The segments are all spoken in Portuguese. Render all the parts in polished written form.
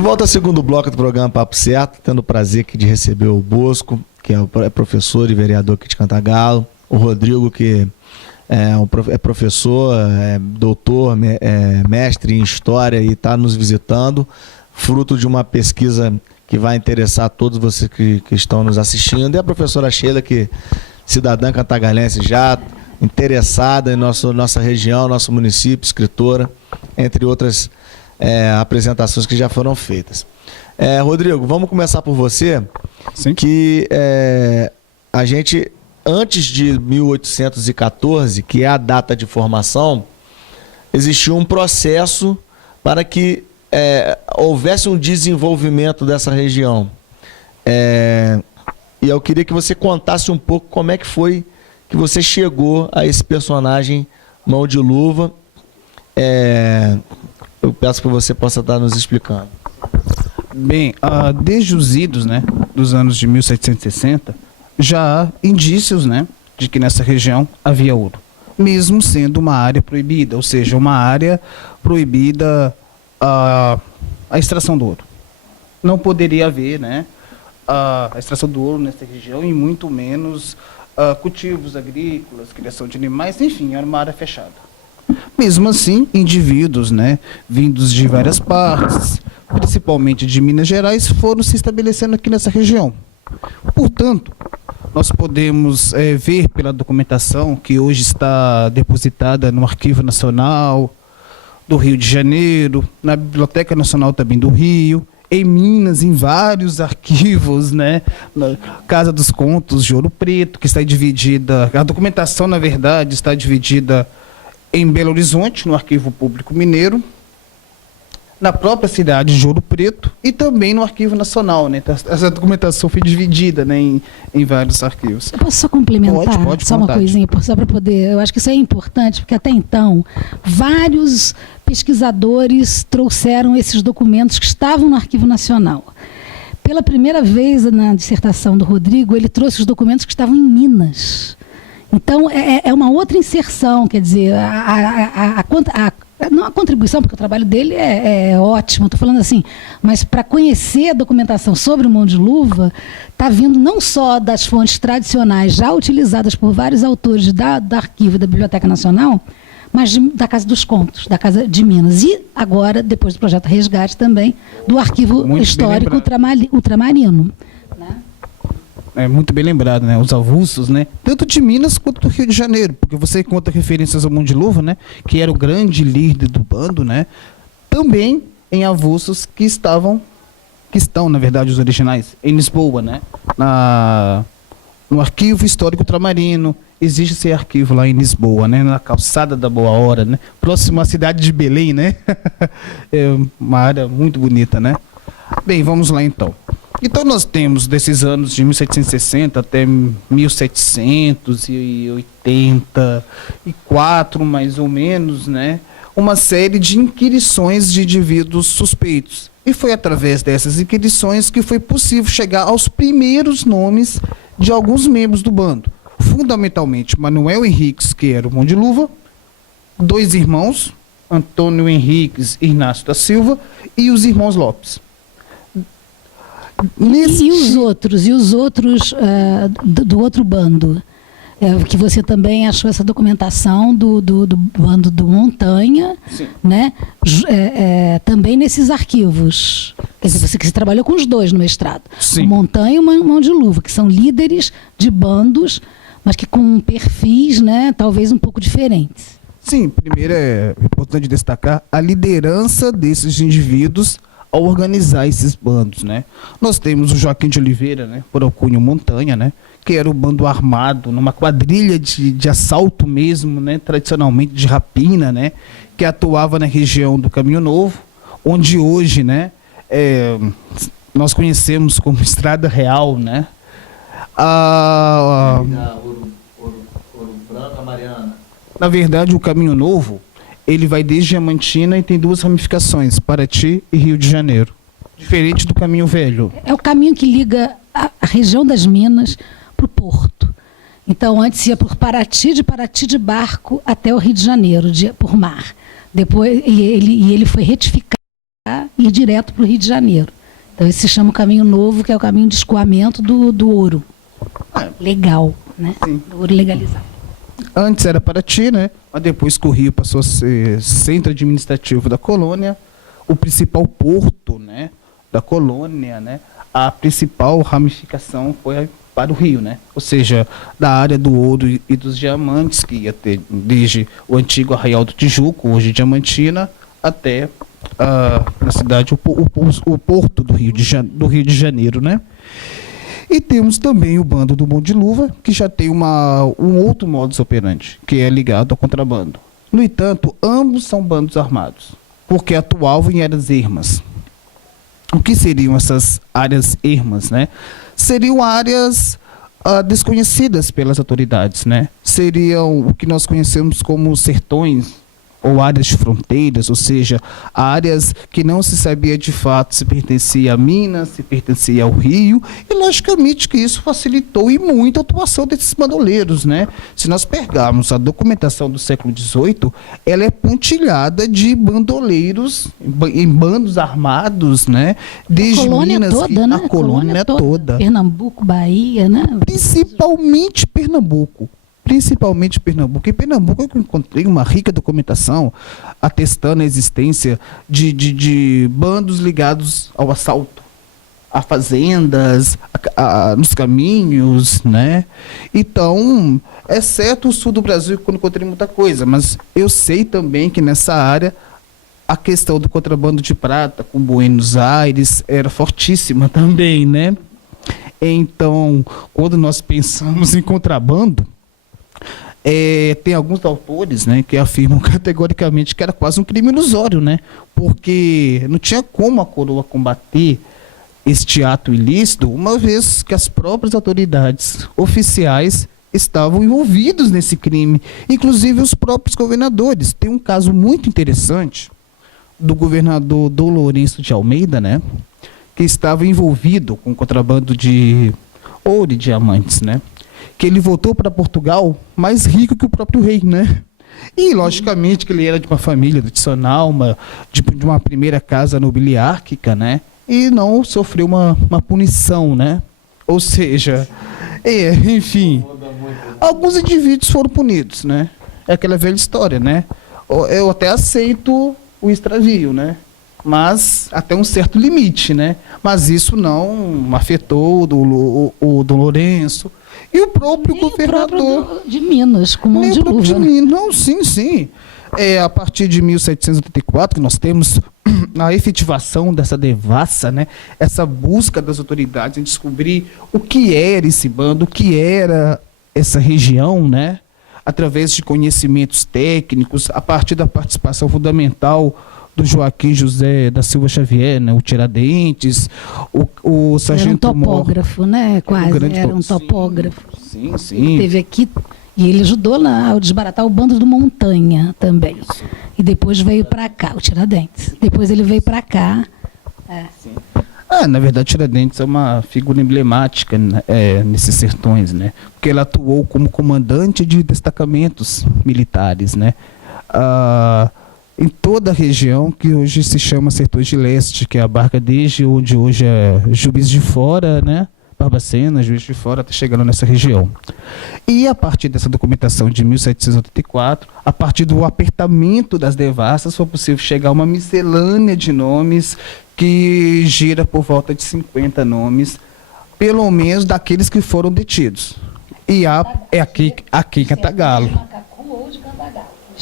volta ao segundo bloco do programa Papo Certo, tendo o prazer aqui de receber o Bosco, que é professor e vereador aqui de Cantagalo, o Rodrigo, que é professor, doutor, mestre em História e está nos visitando, fruto de uma pesquisa que vai interessar a todos vocês que estão nos assistindo, e a professora Sheila, que cidadã cantagalense já, interessada em nossa região, nosso município, escritora, entre outras apresentações que já foram feitas. Rodrigo, vamos começar por você. Sim. Que a gente, antes de 1814, que é a data de formação, existiu um processo para que houvesse um desenvolvimento dessa região. E eu queria que você contasse um pouco como é que foi que você chegou a esse personagem Mão de Luva. Eu peço que você possa estar nos explicando. Bem, desde os idos, né, dos anos de 1760, já há indícios, né, de que nessa região havia ouro, mesmo sendo uma área proibida, ou seja, uma área proibida a extração do ouro. Não poderia haver, né, a extração do ouro nessa região e muito menos cultivos agrícolas, criação de animais, enfim, era uma área fechada. Mesmo assim, indivíduos, né, vindos de várias partes, principalmente de Minas Gerais, foram se estabelecendo aqui nessa região. Portanto, nós podemos ver pela documentação que hoje está depositada no Arquivo Nacional do Rio de Janeiro, na Biblioteca Nacional também do Rio, em Minas, em vários arquivos, né, na Casa dos Contos de Ouro Preto, que está dividida, a documentação, na verdade, está dividida em Belo Horizonte, no Arquivo Público Mineiro, na própria cidade de Ouro Preto e também no Arquivo Nacional, né? Essa documentação foi dividida, né, em vários arquivos. Eu posso só complementar? Pode, só uma coisinha, só para poder... Eu acho que isso é importante, porque até então, vários pesquisadores trouxeram esses documentos que estavam no Arquivo Nacional. Pela primeira vez na dissertação do Rodrigo, ele trouxe os documentos que estavam em Minas. Então, é uma outra inserção, quer dizer, não a contribuição, porque o trabalho dele é ótimo, estou falando assim, mas para conhecer a documentação sobre o Mão de Luva, está vindo não só das fontes tradicionais, já utilizadas por vários autores do Arquivo da Biblioteca Nacional, mas da Casa dos Contos, da Casa de Minas. E agora, depois do projeto Resgate também, do Arquivo Histórico Ultramarino. Muito bem lembrado, né? Os avulsos, né? Tanto de Minas quanto do Rio de Janeiro, porque você encontra referências ao Mão de Luva, né? Que era o grande líder do bando, né? Também em avulsos que estão, na verdade, os originais, em Lisboa, né? No Arquivo Histórico Ultramarino, existe esse arquivo lá em Lisboa, né? Na Calçada da Boa Hora, né? Próximo à cidade de Belém, né? É uma área muito bonita, né? Bem, vamos lá então. Então nós temos desses anos de 1760 até 1784, mais ou menos, né, uma série de inquirições de indivíduos suspeitos. E foi através dessas inquirições que foi possível chegar aos primeiros nomes de alguns membros do bando. Fundamentalmente, Manuel Henriques, que era o Mão de Luva, dois irmãos, Antônio Henriques e Inácio da Silva, e os irmãos Lopes. E os outros do outro bando? Que você também achou essa documentação do bando do Montanha, né? Também nesses arquivos. Quer dizer, você trabalhou com os dois no mestrado. Sim. O Montanha e o Mão de Luva, que são líderes de bandos, mas que com perfis, né, talvez um pouco diferentes. Sim, primeiro é importante destacar a liderança desses indivíduos ao organizar esses bandos, né? Nós temos o Joaquim de Oliveira, né, por alcunha Montanha, né, que era o bando armado, numa quadrilha de assalto mesmo, né, tradicionalmente de rapina, né, que atuava na região do Caminho Novo, onde hoje, né, nós conhecemos como Estrada Real, né? Ouro Branco, Mariana. Na verdade, o Caminho Novo, ele vai desde Diamantina e tem duas ramificações, Paraty e Rio de Janeiro. Diferente do Caminho Velho. É o caminho que liga a região das Minas para o Porto. Então, antes ia por Paraty de barco até o Rio de Janeiro, por mar. Depois, ele foi retificado ir direto para o Rio de Janeiro. Então esse se chama o caminho novo, que é o caminho de escoamento do ouro. Legal, né? Sim. Do ouro legalizado. Antes era Paraty, né? Mas depois que o Rio passou a ser centro administrativo da colônia, o principal porto, né, da colônia, né, a principal ramificação foi para o Rio, né? Ou seja, da área do ouro e dos diamantes, que ia ter desde o antigo Arraial do Tijuco, hoje Diamantina, até na cidade, o porto do Rio de Janeiro, né? E temos também o bando do Mão de Luva, que já tem um outro modus operandi, que é ligado ao contrabando. No entanto, ambos são bandos armados, porque atuavam em áreas ermas. O que seriam essas áreas ermas, né? Seriam áreas desconhecidas pelas autoridades, né? Seriam o que nós conhecemos como sertões, ou áreas de fronteiras, ou seja, áreas que não se sabia de fato se pertencia a Minas, se pertencia ao Rio, e logicamente que isso facilitou e muito a atuação desses bandoleiros, né? Se nós pegarmos a documentação do século XVIII, ela é pontilhada de bandoleiros em bandos armados, né? Desde a colônia Minas, toda, né? a colônia toda. Pernambuco, Bahia, né? Principalmente Pernambuco. Principalmente Pernambuco. Em Pernambuco eu encontrei uma rica documentação atestando a existência de bandos ligados ao assalto, a fazendas, nos caminhos, né? Então, exceto o sul do Brasil, que eu não encontrei muita coisa, mas eu sei também que nessa área a questão do contrabando de prata com Buenos Aires era fortíssima também, né? Então, quando nós pensamos em contrabando, tem alguns autores, né, que afirmam categoricamente que era quase um crime ilusório, né, porque não tinha como a coroa combater este ato ilícito, uma vez que as próprias autoridades oficiais estavam envolvidos nesse crime, inclusive os próprios governadores. Tem um caso muito interessante do governador Dom Lourenço de Almeida, né, que estava envolvido com o contrabando de ouro e diamantes, né, que ele voltou para Portugal mais rico que o próprio rei, né? E, logicamente, que ele era de uma família tradicional, de uma primeira casa nobiliárquica, né? E não sofreu uma punição, né? Ou seja, enfim, alguns indivíduos foram punidos, né? É aquela velha história, né? Eu até aceito o extravio, né? Mas até um certo limite, né? Mas isso não afetou o Dom Lourenço. E o próprio governador. O próprio de Minas, com mão de luva. Não, sim. A partir de 1784, que nós temos a efetivação dessa devassa, né? Essa busca das autoridades em descobrir o que era esse bando, o que era essa região, né? Através de conhecimentos técnicos, a partir da participação fundamental do Joaquim José da Silva Xavier, né, o Tiradentes, o sargento era um topógrafo, né? Quase, era um topógrafo. Sim. Ele esteve aqui e ele ajudou a desbaratar o bando do Montanha também. Isso. E depois veio para cá, o Tiradentes. Depois ele veio para cá. Sim. Na verdade, Tiradentes é uma figura emblemática nesses sertões, né? Porque ele atuou como comandante de destacamentos militares, né? Em toda a região que hoje se chama Sertões de Leste, que abarca desde onde hoje é Juiz de Fora, né? Barbacena, Juiz de Fora, até chegando nessa região. E a partir dessa documentação de 1784, a partir do apertamento das devassas, foi possível chegar a uma miscelânea de nomes que gira por volta de 50 nomes, pelo menos daqueles que foram detidos. E aqui em Cantagalo.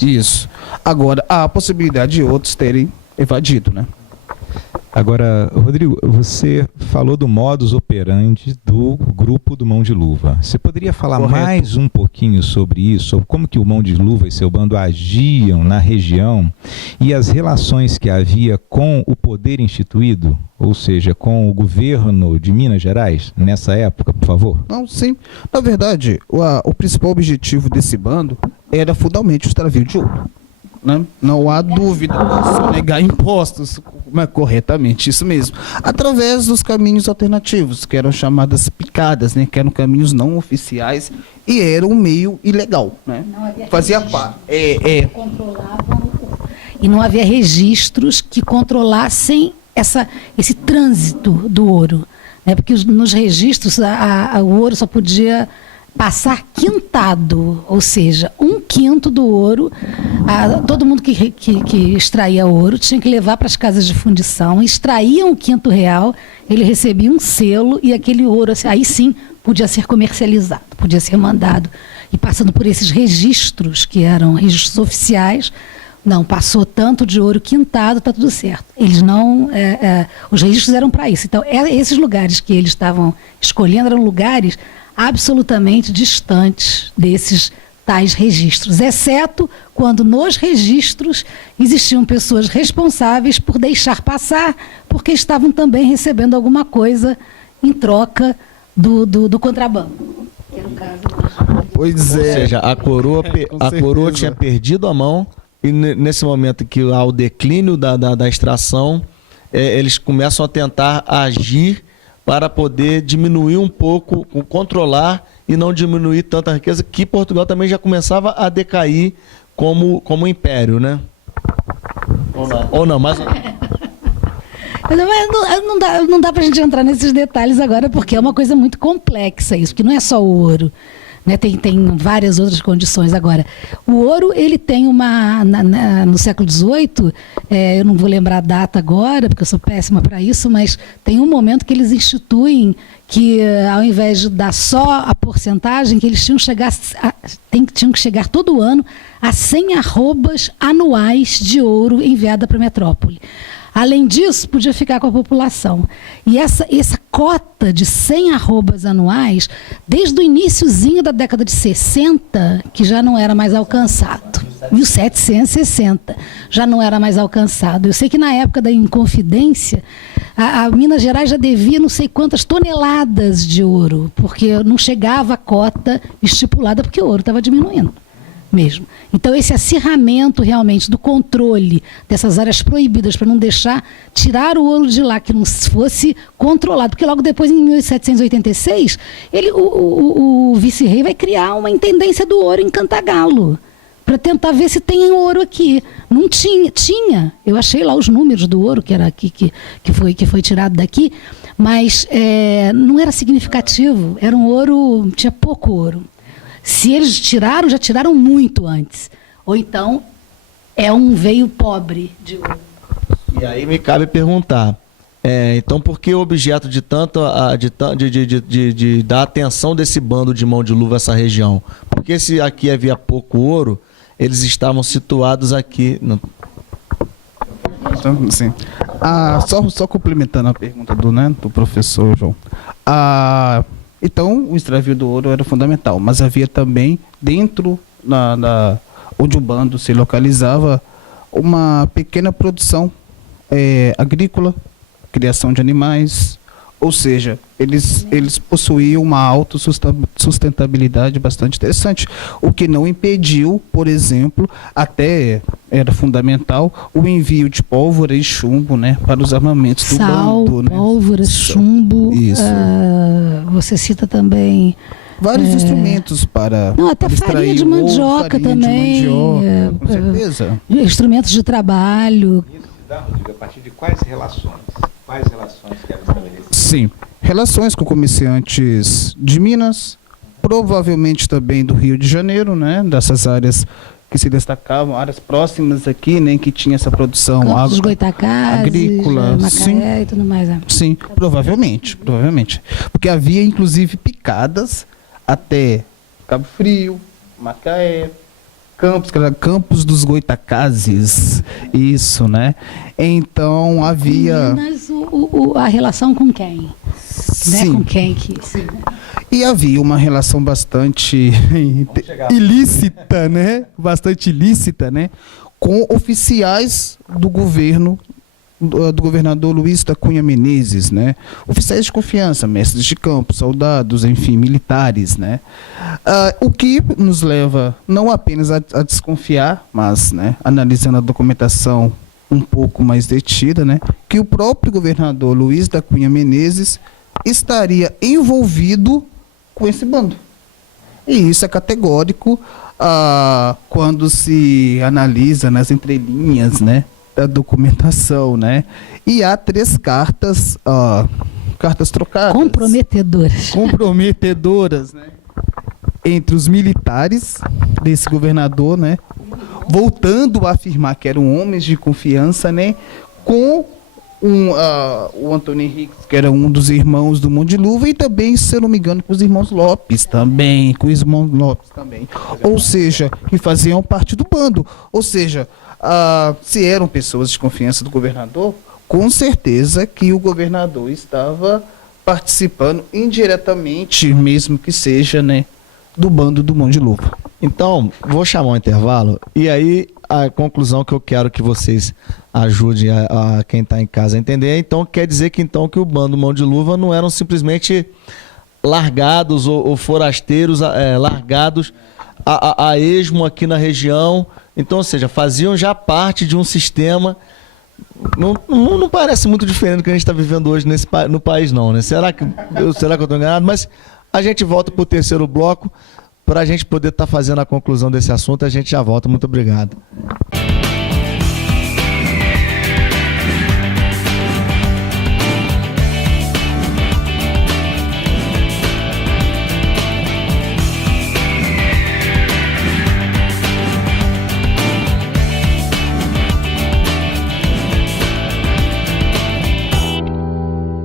Isso. Agora, há a possibilidade de outros terem evadido, né? Agora, Rodrigo, você falou do modus operandi do grupo do Mão de Luva. Você poderia falar mais um pouquinho sobre isso, sobre como que o Mão de Luva e seu bando agiam na região e as relações que havia com o poder instituído, ou seja, com o governo de Minas Gerais, nessa época, por favor? Não, sim. Na verdade, o principal objetivo desse bando era fundamentalmente o extravio de ouro. Né? Não há dúvida, sonegar impostos, corretamente, isso mesmo, através dos caminhos alternativos, que eram chamadas picadas, né? Que eram caminhos não oficiais e era um meio ilegal, né? Fazia parte. Controlavam. E não havia registros que controlassem esse trânsito do ouro, né? Porque nos registros o ouro só podia passar quintado, ou seja, 1/5 do ouro. Todo mundo que extraía ouro tinha que levar para as casas de fundição, extraía 1/5 real, ele recebia um selo e aquele ouro, aí sim, podia ser comercializado, podia ser mandado. E passando por esses registros, que eram registros oficiais, não, passou tanto de ouro quintado, está tudo certo. Eles não... os registros eram para isso. Então, esses lugares que eles estavam escolhendo eram lugares absolutamente distantes desses tais registros, exceto quando nos registros existiam pessoas responsáveis por deixar passar, porque estavam também recebendo alguma coisa em troca do contrabando. Que era o caso. Pois é. Ou seja, a coroa tinha perdido a mão e nesse momento que há o declínio da extração, eles começam a tentar agir para poder diminuir um pouco, controlar e não diminuir tanta riqueza, que Portugal também já começava a decair como império, né? Ou não, mas... Não dá para a gente entrar nesses detalhes agora, porque é uma coisa muito complexa isso, porque não é só o ouro, né? Tem várias outras condições. Agora, o ouro, ele tem no século XVIII, eu não vou lembrar a data agora, porque eu sou péssima para isso, mas tem um momento que eles instituem que, ao invés de dar só a porcentagem, que eles tinham que chegar todo ano a 100 arrobas anuais de ouro enviada para a metrópole. Além disso, podia ficar com a população. E essa cota de 100 arrobas anuais, desde o iniciozinho da década de 60, que já não era mais alcançado. 1760, já não era mais alcançado. Eu sei que na época da Inconfidência, a Minas Gerais já devia não sei quantas toneladas de ouro, porque não chegava a cota estipulada, porque o ouro estava diminuindo mesmo. Então, esse acirramento realmente do controle dessas áreas proibidas para não deixar tirar o ouro de lá, que não fosse controlado, porque logo depois, em 1786, o vice-rei vai criar uma intendência do ouro em Cantagalo, para tentar ver se tem ouro aqui. Não tinha. Eu achei lá os números do ouro que foi tirado daqui, mas não era significativo. Era um ouro, tinha pouco ouro. Se eles tiraram, já tiraram muito antes. Ou então, veio pobre de ouro. E aí me cabe perguntar, então por que o objeto de da atenção desse bando de mão de luva a essa região? Porque se aqui havia pouco ouro, eles estavam situados aqui... Então, sim. Só complementando a pergunta do professor João. Então, o extravio do ouro era fundamental, mas havia também, dentro onde o bando se localizava, uma pequena produção agrícola, criação de animais, ou seja, eles possuíam uma autossustentabilidade bastante interessante, o que não impediu, por exemplo, até era fundamental, o envio de pólvora e chumbo, né, para os armamentos do bando. Pólvora, chumbo, isso. Você cita também... Vários instrumentos para até farinha de mandioca também. Com certeza. Instrumentos de trabalho. A partir de quais relações? Quais relações que eram estabelecidas? Sim, relações com comerciantes de Minas, provavelmente também do Rio de Janeiro, né? Dessas áreas que se destacavam, áreas próximas aqui, né? Que tinha essa produção Campos Goitacazes, agrícola, Macaé sim, e tudo mais. Sim, provavelmente. Porque havia, inclusive, picadas até Cabo Frio, Macaé, Campos dos Goitacazes, isso, né? Então havia... Mas a relação com quem? Sim. Né? Com quem que... Sim. E havia uma relação bastante ilícita, né? Bastante ilícita, né? Com oficiais do governo do governador Luiz da Cunha Menezes, né? Oficiais de confiança, mestres de campo, soldados, enfim, militares, né? O que nos leva não apenas a desconfiar, mas, né, analisando a documentação um pouco mais detida, né, que o próprio governador Luiz da Cunha Menezes estaria envolvido com esse bando. E isso é categórico quando se analisa nas entrelinhas, né, da documentação, né, e há 3 cartas trocadas. Comprometedoras, né, entre os militares desse governador, né, voltando a afirmar que eram homens de confiança, né, com o Antônio Henrique, que era um dos irmãos do Mão de Luva, e também, se eu não me engano, com os irmãos Lopes também, ou seja, que faziam parte do bando. Ou seja, se eram pessoas de confiança do governador, com certeza que o governador estava participando indiretamente, mesmo que seja, né, do bando do Mão de Luva. Então, vou chamar um intervalo e aí a conclusão que eu quero que vocês ajudem a quem está em casa a entender, então quer dizer que o bando Mão de Luva não eram simplesmente largados ou forasteiros largados a esmo aqui na região, então, ou seja, faziam já parte de um sistema. Não parece muito diferente do que a gente está vivendo hoje no país, não, né? Será que eu estou enganado? Mas a gente volta para o terceiro bloco para a gente poder estar fazendo a conclusão desse assunto. A gente já volta. Muito obrigado.